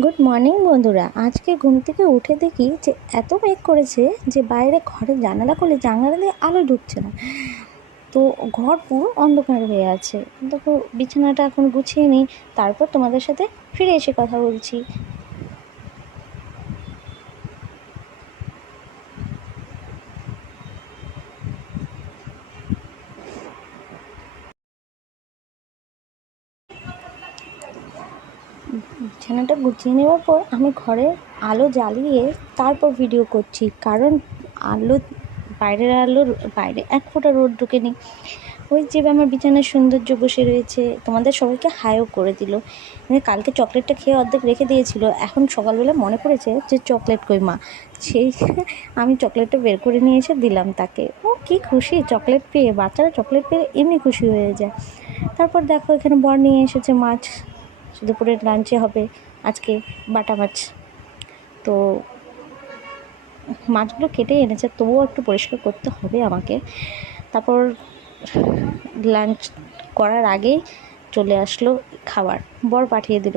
Good morning বন্ধুরা। আজকে ঘুম থেকে উঠে দেখি যে এত মেঘ করেছে যে বাইরে ঘরে জানালা খুলে জানালা দিয়ে আলো ঢুকছে না। তো ঘর পুরো অন্ধকার হয়ে আছে। দেখো বিছানাটা এখন গুছিয়ে নিই, তারপর তোমাদের সাথে ফিরে এসে কথা বলছি। বিছানাটা গুছিয়ে নেওয়ার পর আমি ঘরে আলো জ্বালিয়ে তারপর ভিডিও করছি, কারণ আলো বাইরের আলো বাইরে এক ফোঁটা রোদ ঢোকেনি। ওই যে আমার বিছানার সৌন্দর্য বসে রয়েছে, তোমাদের সবাইকে হাইও করে দিল। মানে কালকে চকলেটটা খেয়ে অর্ধেক রেখে দিয়েছিল, এখন সকালবেলা মনে পড়েছে যে চকলেট কই মা, সেই আমি চকলেটটা বের করে নিয়ে এসে দিলাম তাকে। ও কি খুশি চকলেট পেয়ে, বাচ্চারা চকলেট পেয়ে এমনি খুশি হয়ে যায়। তারপর দেখো এখানে বর নিয়ে এসেছে মাছ, দুপুরের লাঞ্চে হবে আজকে বাটা মাছ। তো মাছগুলো কেটে এনেছে, তবুও একটু পরিষ্কার করতে হবে আমাকে। তারপর লাঞ্চ করার আগেই চলে আসলো খাবার, বর পাঠিয়ে দিল।